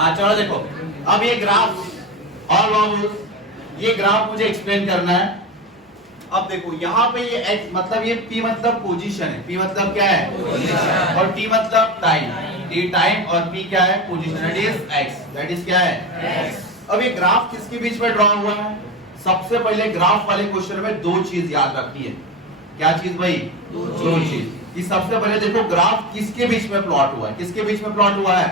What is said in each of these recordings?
हाँ चलो देखो, अब ये ग्राफ और बाबू ये ग्राफ मुझे एक्सप्लेन करना है। अब देखो यहाँ पे ये x मतलब ये p मतलब पोजीशन है, p मतलब क्या है पोजीशन, और t मतलब टाइम, t टाइम और p क्या है position, that is x, that is क्या है x। अब ये ग्राफ किसके बीच में ड्रॉ हुआ है? सबसे पहले ग्राफ वाले क्वेश्चन में दो चीज याद रखनी है। क्या चीज भाई? दो चीज। कि सबसे पहले देखो ग्राफ किसके बीच में प्लॉट हुआ है, किसके बीच में प्लॉट हुआ है?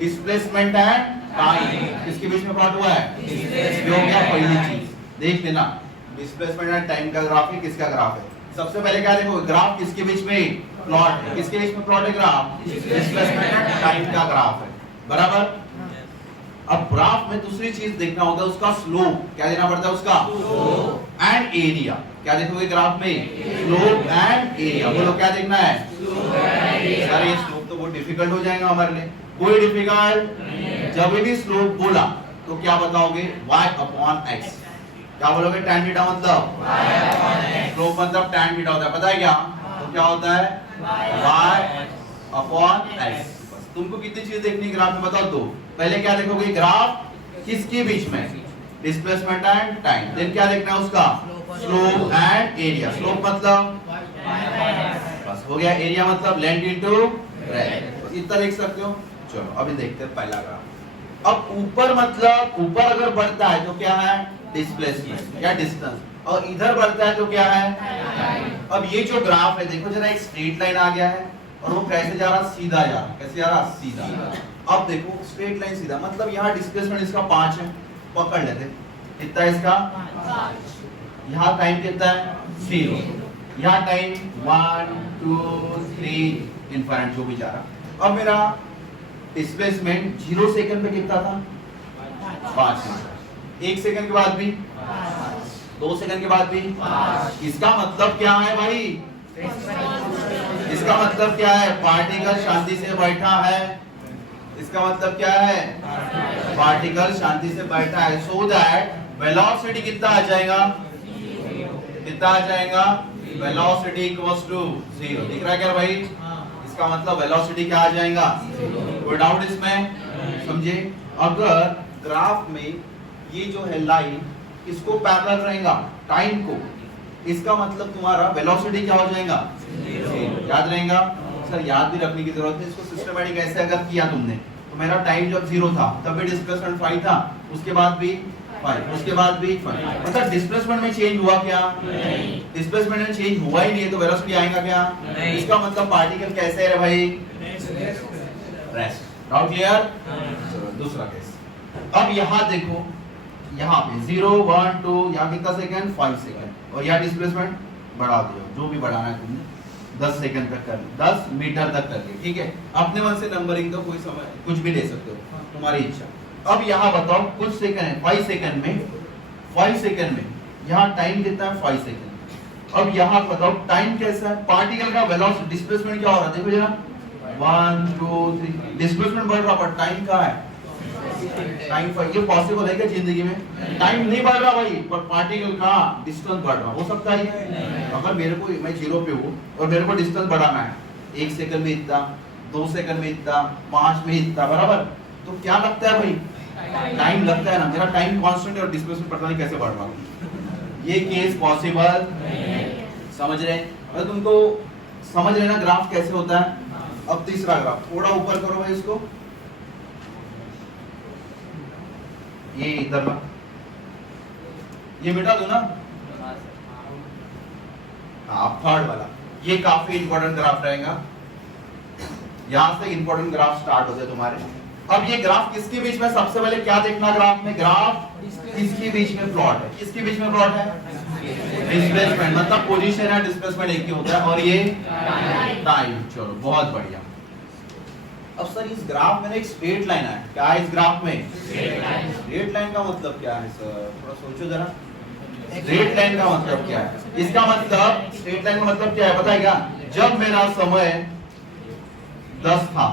Displacement and time. किसके बीच में प्लॉट हुआ है? ये हो गया पहली चीज, देख लेना। डिस्प्लेसमेंट एंड टाइम का ग्राफ है, किसका ग्राफ है? सबसे पहले क्या देखो, ग्राफ किसके बीच में प्लॉट है, किसके बीच में प्लॉट है ग्राफ? डिस्प्लेसमेंट एंड टाइम का ग्राफ है, बराबर। अब ग्राफ में दूसरी चीज देखना होगा उसका स्लोप, क्या देना पड़ता है उसका? Slope and area. क्या देखोगे ग्राफ में? Slope and area. बोलो क्या देखना है? सर ये स्लोप तो बहुत डिफिकल्ट हो जाएगा हमारे लिए। कोई डिफिकल्ट? जब भी स्लोप बोला तो क्या बताओगे? y upon x। क्या बोलोगे? tan थीटा मतलब स्लोप मतलब tan थीटा होता है, पता है क्या? तो क्या होता है? y upon x। तुमको कितनी चीज देखनी ग्राफ में बताओ? दो। पहले क्या देखोगे? ग्राफ किसके बीच में? Displacement and time. देन क्या देखना है उसका? Slope and area. स्लोप मतलब बस हो गया, एरिया मतलब लेंथ इनटू ब्रेथ। इतना देख सकते हो। चलो अभी देखते हैं पहला ग्राफ। अब ऊपर मतलब ऊपर अगर बढ़ता है तो क्या है? डिस्प्लेसमेंट या डिस्टेंस, और इधर बढ़ता है तो क्या है? अब ये जो ग्राफ है देखो जरा, एक स्ट्रेट लाइन आ गया है और वो कैसे जा रहा? सीधा जा रहा। कैसे जा रहा? सीधा। अब देखो स्ट्रेट लाइन सीधा मतलब यहाँ डिस्प्लेसमेंट इसका 5 है, पकड़ लेते। कितना है इसका? 5। यहाँ टाइम कितना है? 0। यहाँ टाइम 1 2 3 इनफाइनाइट जो भी जा रहा। अब मेरा डिस्प्लेसमेंट 0 सेकंड पे कितना था? 5 मिनट। 1 सेकंड के बाद भी 2 सेकंड के बाद भी। इसका मतलब क्या है भाई? इसका मतलब क्या है? पार्टिकल शांति से बैठा है। इसका मतलब क्या है? पार्टिकल शांति से बैठा है। सो दैट वेलोसिटी कितना आ जाएगा? कितना आ जाएगा? Velocity equals to 0। दिख रहा है क्या भाई? इसका मतलब वेलोसिटी क्या आ जाएगा? कोई डाउट इसमें? समझे? अगर ग्राफ में ये जो है लाइन इसको पैरेलल रहेगा टाइम को, इसका मतलब तुम्हारा वेलोसिटी क्या हो जाएगा? याद रहेगा? सर याद भी रखने की जरूरत है इसको। सिस्टमैटिक ऐसे अगर किया तुमने तो मेरा टाइम जब 0 था तब भी डिस्प्लेसमेंट 5 था, उसके बाद भी 5, उसके बाद भी 5। मतलब डिस्प्लेसमेंट में चेंज हुआ क्या? नहीं। डिस्प्लेसमेंट में चेंज हुआ ही नहीं है तो वेलोसिटी आएगा क्या? नहीं। इसका मतलब पार्टिकल कैसे है भाई? रेस्ट। Doubt clear? चलो दूसरा केस। अब यहाँ देखो, यहाँ पे 0 1 2 यहाँ कितना सेकंड? 5 सेकंड। और यहाँ डिस्प्लेसमेंट बढ़ा दिया, जो भी बढ़ाना है तुमने 10 सेकंड तक कर, 10 मीटर तक कर लिया, ठीक है। अपने मन से नंबरिंग का कोई समय कुछ भी ले सकते हो, तुम्हारी इच्छा। अब यहाँ बताओ कुछ सेकंड है, 5 सेकंड में, 5 सेकंड में यहाँ टाइम कितना है? 5 सेकंड। अब यहाँ बताओ टाइम कैसा है? पार्टिकल का वेलोसिटी डिस्प्लेसमेंट क्या हो रहा है? देखो जरा 1 2 3 डिस्प्लेसमेंट बढ़ रहा, पर टाइम कहाँ है? टाइम 5। ये पॉसिबल है क्या जिंदगी में? टाइम नहीं बढ़ रहा भाई, पर पार्टिकल का डिस्टेंस बढ़ रहा। हो सकता है अगर मेरे को, मैं 0 पे हूँ और मेरे को डिस्टेंस बढ़ाना है 1 सेकंड में इतना, 2 सेकंड में इतना, 5 में इतना, बराबर। तो क्या लगता है भाई? टाइम लगता है ना। मेरा टाइम कांस्टेंट है और डिस्प्लेसमेंट पता नहीं कैसे बढ़ रहा है। ये केस पॉसिबल? समझ रहे? अगर तुमको समझ रहे ना ग्राफ कैसे होता है। अब तीसरा ग्राफ, थोड़ा ऊपर करो भाई इसको, ये इधर ला, ये मिटा दो ना। हाँ थर्ड वाला, ये काफी इंपॉर्टेंट ग्राफ रहेगा। यहां से इंपॉर्टेंट ग्राफ स्टार्ट होते हैं तुम्हारे। अब ये ग्राफ किसके बीच में? सबसे पहले क्या देखना ग्राफ में? ग्राफ किसके बीच में प्लॉट है? किसके बीच में प्लॉट है? डिस्प्लेसमेंट मतलब पोजीशन है, डिस्प्लेसमेंट एक ही होता है, और ये टाइम। चलो बहुत बढ़िया। अब सर इस ग्राफ में एक स्ट्रेट लाइन है, क्या है इस ग्राफ में? स्ट्रेट लाइन का मतलब क्या है सर? थोड़ा सोचो जरा। स्ट्रेट लाइन का मतलब क्या है? इसका मतलब स्ट्रेट लाइन का मतलब क्या है पता है क्या? जब मेरा समय 10 था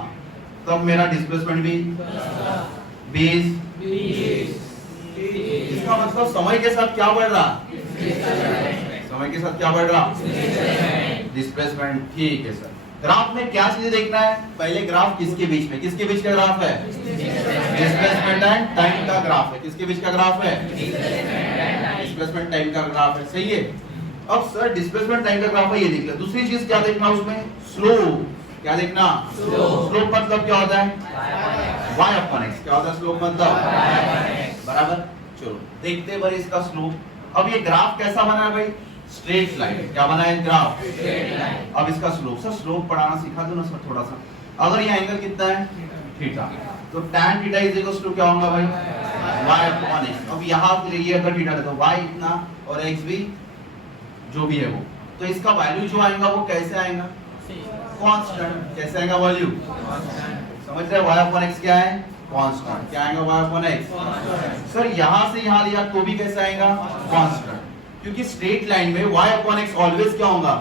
तब मेरा डिस्प्लेसमेंट भी 20। इसका मतलब समय के साथ क्या बढ़ रहा? समय के साथ क्या बढ़ रहा? डिस्प्लेसमेंट। ठीक है सर। ग्राफ में क्या चीजें देखना है? पहले ग्राफ किसके बीच में? किसके बीच का ग्राफ है? डिस्प्लेसमेंट एंड टाइम का ग्राफ है। किसके बीच का ग्राफ है? डिस्प्लेसमेंट टाइम का ग्राफ है, सही है। अब सर डिस्प्लेसमेंट टाइम का ग्राफ है, ये देख लो। दूसरी चीज क्या देखना उसमें? स्लोप। क्या देखना? स्लोप मतलब क्या होता है? y upon x। क्या होता है स्लोप मतलब? बराबर। चलो देखते हैं भाई इसका स्लोप। अब ये ग्राफ कैसा बना है भाई? Straight line. क्या बना है ग्राफ? अब इसका स्लोप, सर स्लोप पढ़ाना सिखा दो ना सर थोड़ा सा। अगर ये एंगल कितना है? थीटा, तो tan theta is equal to क्या होगा भाई? y upon x। अब यहाँ के लिए ये अगर थीटा है तो y इतना और x भी जो भी है वो, तो इसका वैल्यू जो आएगा वो कैसे आएगा? कांस्टेंट। कैसे आएगा वैल्यू? समझ रहे? y अपॉन x क्या है? कांस्टेंट। क्या आएगा y अपॉन x? सर यहाँ से यहाँ लिया तो भी कैसे आएगा? कांस्टेंट। क्योंकि स्ट्रेट लाइन में y अपॉन x ऑलवेज क्या होगा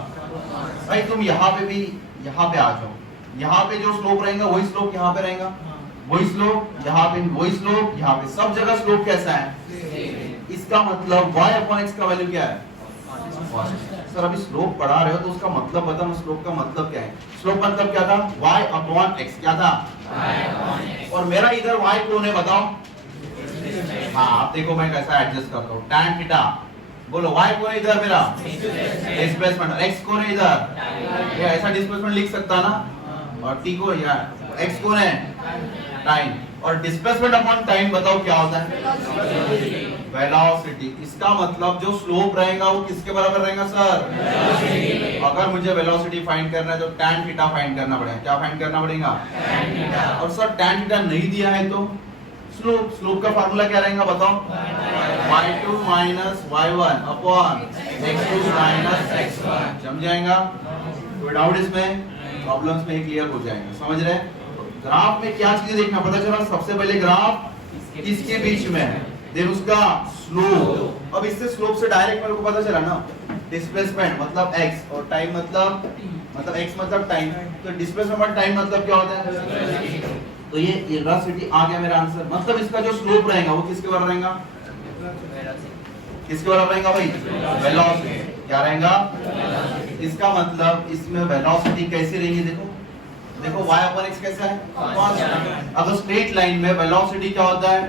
भाई? तुम यहाँ पे भी यहाँ पे आ जाओ, यहाँ पे जो स्लोप रहेगा वही स्लोप यहाँ पे रहेगा, वही स्लोप यहाँ पे, वही स्लोप यहाँ पे, सब जगह स्लोप कैसा है? इसका मतलब y अपॉन x का वैल्यू क्या है? सर अभी स्लोप पढ़ा रहे हो तो उसका मतलब बताओ, स्लोप का मतलब क्या है? स्लोप मतलब क्या था? y upon x। क्या था? और मेरा इधर y कौन है बताओ? हाँ आप देखो मैं कैसा एडजस्ट करता हूँ। tan थीटा, बोलो y कौन है इधर मेरा? डिस्प्लेसमेंट। x कौन है इधर? ये ऐसा डिस्प्लेसमेंट लिख सकता ना, और t को या x कौन है? टाइम। और डिस्प्लेसमेंट अपॉन टाइम बताओ क्या होता है? वेलोसिटी। इसका मतलब जो स्लोप रहेगा वो किसके बराबर रहेगा सर? अगर मुझे वेलोसिटी फाइंड करना है तो tan थीटा फाइंड करना पड़ेगा। क्या फाइंड करना पड़ेगा? और सर tan थीटा नहीं दिया है तो स्लोप, स्लोप का फार्मूला क्या रहेगा बताओ? y2 minus y1 upon x2 minus x1। समझाएगा? कोई डाउट इसमें? प्रॉब्लम्स में क्लियर हो जाएगा। समझ रहे? ग्राफ में क्या चीजें देखना पता चला? सबसे पहले ग्राफ किसके बीच में है, देन उसका स्लोप। अब इससे स्लोप से डायरेक्ट मेरे को पता चला ना, डिस्प्लेसमेंट मतलब x और टाइम मतलब x मतलब टाइम, तो डिस्प्लेसमेंट टाइम मतलब क्या होता है? तो ये वेलोसिटी आ गया मेरा आंसर। मतलब इसका जो स्लोप रहेगा वो किसके बराबर रहेगा? किसके बराबर रहेगा भाई? वेलोसिटी। क्या रहेगा? इसका मतलब इसमें वेलोसिटी कैसी रहेगी? देखो देखो y अपॉन x कैसा है? कांस्टेंट। अगर स्ट्रेट लाइन में वेलोसिटी क्या होता है?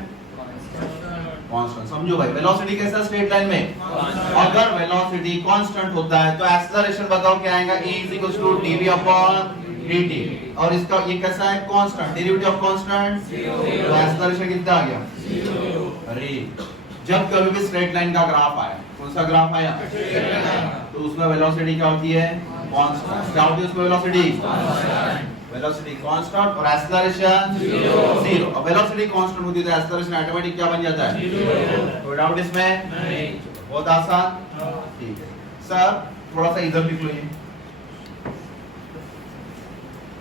कांस्टेंट। समझो भाई, वेलोसिटी कैसा है स्ट्रेट लाइन में? अगर वेलोसिटी कांस्टेंट होता है तो एक्सेलरेशन बताओ क्या आएगा? e dv upon dt। और इसका ये कैसा है? कांस्टेंट। डेरिवेटिव ऑफ कांस्टेंट तो एक्सेलरेशन कितना आ गया? 0। अरे जब कभी भी स्ट्रेट लाइन का ग्राफ आया, कौन सा ग्राफ आया? तो उसमें वेलोसिटी क्या होती है? कांस्टेंट। क्या होती है उसमें वेलोसिटी? वेलोसिटी कांस्टेंट और एक्सेलरेशन 0। अब वेलोसिटी कांस्टेंट होती है तो एक्सेलरेशन ऑटोमेटिक क्या बन जाता है? कोई डाउट इसमें? नहीं। बहुत आसान। ठीक है सर, थोड़ा सा इधर लिख लो।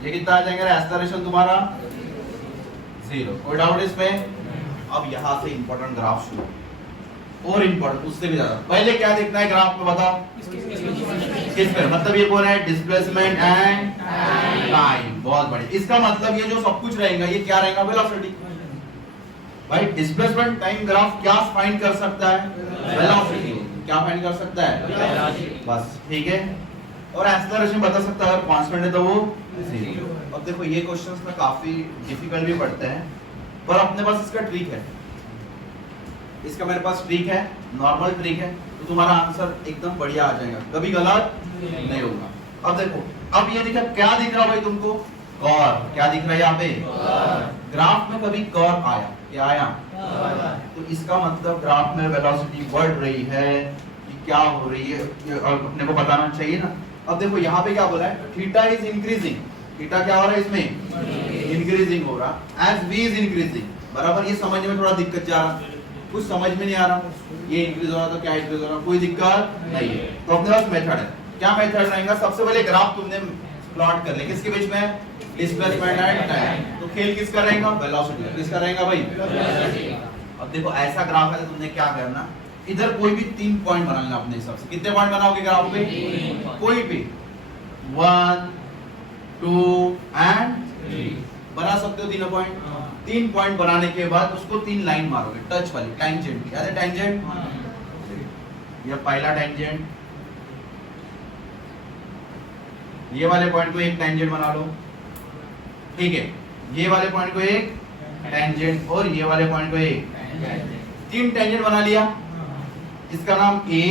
ये कितना आ जाएगा एक्सेलरेशन तुम्हारा? 0। कोई डाउट इसमें? अब यहाँ से इंपॉर्टेंट ग्राफ शुरू, और इंपॉर्टेंट उससे भी ज्यादा। पहले क्या देखना है ग्राफ में बताओ? किस पे? मतलब ये कौन है? Displacement and time. बहुत बढ़िया। इसका मतलब ये जो सब कुछ रहेगा ये क्या रहेगा? वेलोसिटी। भाई डिस्प्लेसमेंट टाइम ग्राफ क्या फाइंड कर सकता है? वेलोसिटी। क्या फाइंड कर सकता है? बस ठीक है। और एक्सेलरेशन बता सकता है, अगर कांस्टेंट है तो वो 0। अब देखो ये क्वेश्चंस में काफी डिफिकल्ट भी पड़ते हैं, पर अपने पास इसका ट्रिक है। इसका मेरे पास ट्रिक है, नॉर्मल ट्रिक है, तो तुम्हारा आंसर एकदम बढ़िया आ जाएगा, कभी गलत नहीं होगा। अब देखो, अब ये दिखा, क्या दिख रहा भाई तुमको? कर्व। क्या दिख रहा है यहाँ पे? ग्राफ में कभी कर्व आया? क्या आया? तो इसका मतलब ग्राफ में वेलोसिटी बढ़ रही है कि क्या हो रही है, अपने को बताना चाहिए ना। अब देखो यहाँ पे क्या बोला है? Theta is increasing. थीटा क्या हो रहा है इसमें? इंक्रीजिंग हो रहा। As v is increasing. बराबर। ये समझने में थोड़ा दिक्कत जा रहा, कुछ समझ में नहीं आ रहा। ये इंक्रीज हो रहा तो क्या इंक्रीज हो रहा? कोई दिक्कत नहीं है। तो अपने पास मेथड है। क्या मेथड रहेगा? सबसे पहले ग्राफ तुमने प्लॉट कर ले, किसके बीच में? Displacement and time. तो खेल किसका रहेगा? वेलोसिटी। किसका रहेगा भाई? अब देखो ऐसा ग्राफ है तो तुमने क्या करना, इधर कोई भी 3 पॉइंट बना लेना अपने हिसाब से। कितने पॉइंट बनाओगे ग्राफ पे? कोई भी 1 2 एंड 3 बना सकते हो। 3 पॉइंट। 3 पॉइंट बनाने के बाद उसको 3 लाइन मारोगे, टच वाली, टेंजेंट। क्या है टेंजेंट? ये पहला टेंजेंट, ये वाले पॉइंट को एक टेंजेंट बना लो, ठीक है। ये वाले पॉइंट को एक टेंजेंट और ये वाले पॉइंट को एक, 3 टेंजेंट बना लिया। इसका नाम ए,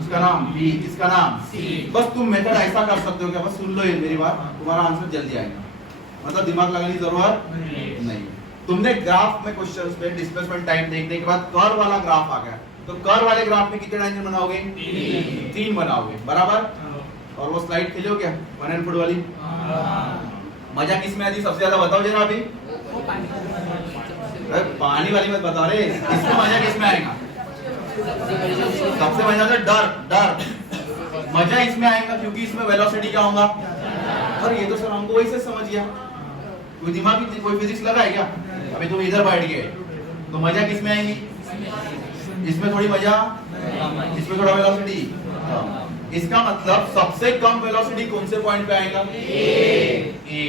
उसका नाम बी, इसका नाम सी। बस तुम मेथड ऐसा कर सकते हो क्या, बस सुन लो ये मेरी बात, तुम्हारा आंसर जल्दी आएगा, मतलब दिमाग लगाने की जरूरत नहीं। तुमने ग्राफ में क्वेश्चंस पे डिस्प्लेसमेंट टाइम देखने के बाद कर्व वाला ग्राफ आ गया, तो कर्व वाले ग्राफ में कितने टेंजेंट बनाओगे? 3 बनाओगे, बराबर। और वो स्लाइड खेलो क्या 1 फुट वाली? मजा किस में आती सबसे ज्यादा, बताओ जरा अभी। पानी वाली मत बताओ रे, इसमें मजा किस में आएगा? सबसे मजा डर मजा इसमें आएगा, क्योंकि इसमें वेलोसिटी क्या होगा? और ये तो सर हमको वही से समझ गया, कोई दिमाग की कोई फिजिक्स लगा है क्या? अभी तुम इधर बैठ गए तो मजा किस में आएगी? इसमें थोड़ी मजा, इसमें थोड़ा वेलोसिटी। इसका मतलब सबसे कम वेलोसिटी कौन से पॉइंट पे आएगा? ए।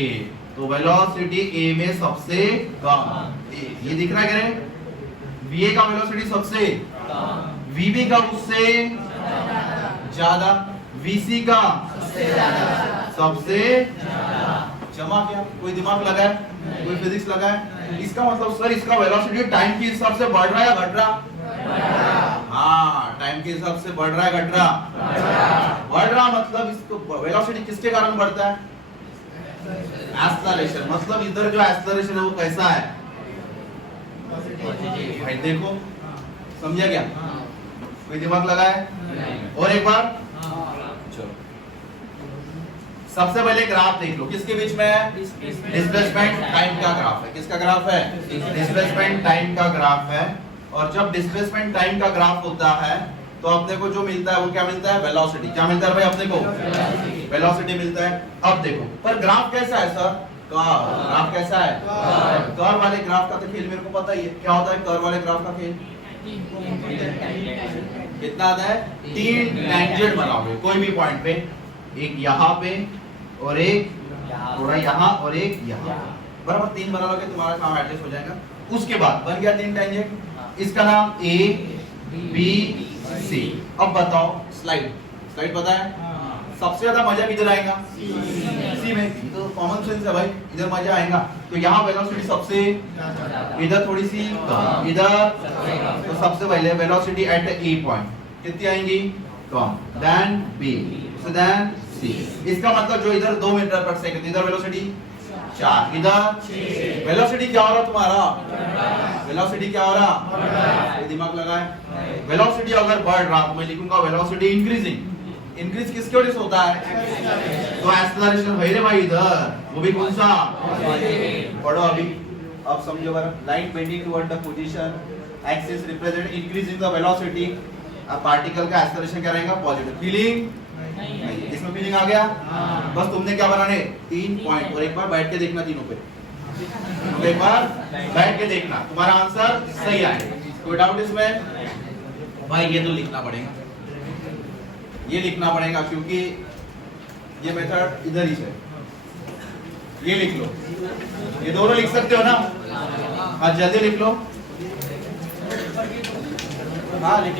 तो वेलोसिटी ए में सबसे कम ये दिख रहा है, वीए का वेलोसिटी सबसे, वीबी का उससे ज्यादा, वीसी का सबसे जमा। क्या कोई दिमाग लगा है, कोई फिजिक्स लगा है? इसका मतलब सर इसका वेलोसिटी टाइम के हिसाब से बढ़ रहा है या घट रहा? हाँ, टाइम के हिसाब से बढ़ रहा है, घट रहा? बढ़ रहा मतलब इसको वेलोसिटी किसके कारण बढ़ता है? एक्सेलरेशन। मतलब इधर जो एक्सेलरेशन है वो कैसा है भाई, देखो समझा क्या? कोई दिमाग लगा है? और एक बार चलो, सबसे पहले ग्राफ देख लो, किसके बीच में है? डिस्प्लेसमेंट टाइम का ग्राफ है। किसका ग्राफ है? डिस्प्लेसमेंट टाइम का ग्राफ है। और जब डिस्प्लेसमेंट टाइम का ग्राफ होता है तो अपने को जो मिलता है वो क्या मिलता है? वेलोसिटी। क्या मिलता है भाई अपने को? वेलोसिटी मिलता है। अब देखो, पर ग्राफ कैसा है सर? ग्राफ कैसा है? कर्व वाले ग्राफ का तो खेल मेरे को पता ही है, क्या होता है कर्व वाले ग्राफ का खेल? कितना आता है? 3 टेंजेंट बनाओगे कोई भी पॉइंट पे, एक यहाँ पे और एक थोड़ा यहाँ और एक यहाँ, बराबर 3 बना लोगे, तुम्हारा काम एडजस्ट हो जाएगा। उसके बाद बन गया 3 टेंजेंट, इसका नाम ए बी सी। अब बताओ स्लाइड पता है? सबसे ज्यादा मजा किधर आएगा? सी में। ये तो कॉमन सेंस है भाई, इधर मजा आएगा। तो यहाँ वेलोसिटी सबसे, इधर थोड़ी सी, इधर तो सबसे पहले वेलोसिटी एट ए पॉइंट कितनी आएंगी? कम, देन बी, देन सी। इसका मतलब जो इधर 2 मीटर पर सेकंड, इधर वेलोसिटी 4, इधर वेलोसिटी क्या हो रहा तुम्हारा? वेलोसिटी क्या हो रहा? दिमाग लगाए। वेलोसिटी अगर बढ़ रहा तो मैं लिखूंगा वेलोसिटी इंक्रीजिंग। इंक्रीज किसके वजह से होता है? तो एक्सेलरेशन है रे भाई इधर, वो भी कौन सा? पढ़ो अभी, अब समझो बार। Line bending toward the position, axis represent increasing the velocity. अब पार्टिकल का एक्सेलरेशन क्या रहेगा? पॉजिटिव। फीलिंग नहीं, इसमें फीलिंग आ गया? बस तुमने क्या बनाने? 3 पॉइंट, और एक बार बैठ के देखना तीनों पे, एक बार बैठ के देखना, तुम्हारा आंसर सही आए। कोई डाउट इसमें? भाई ये तो लिखना पड़ेगा, ये लिखना पड़ेगा, क्योंकि ये मेथड इधर ही है। ये लिख लो, ये दोनों लिख सकते हो ना? हाँ जल्दी लिख लो। हाँ लिख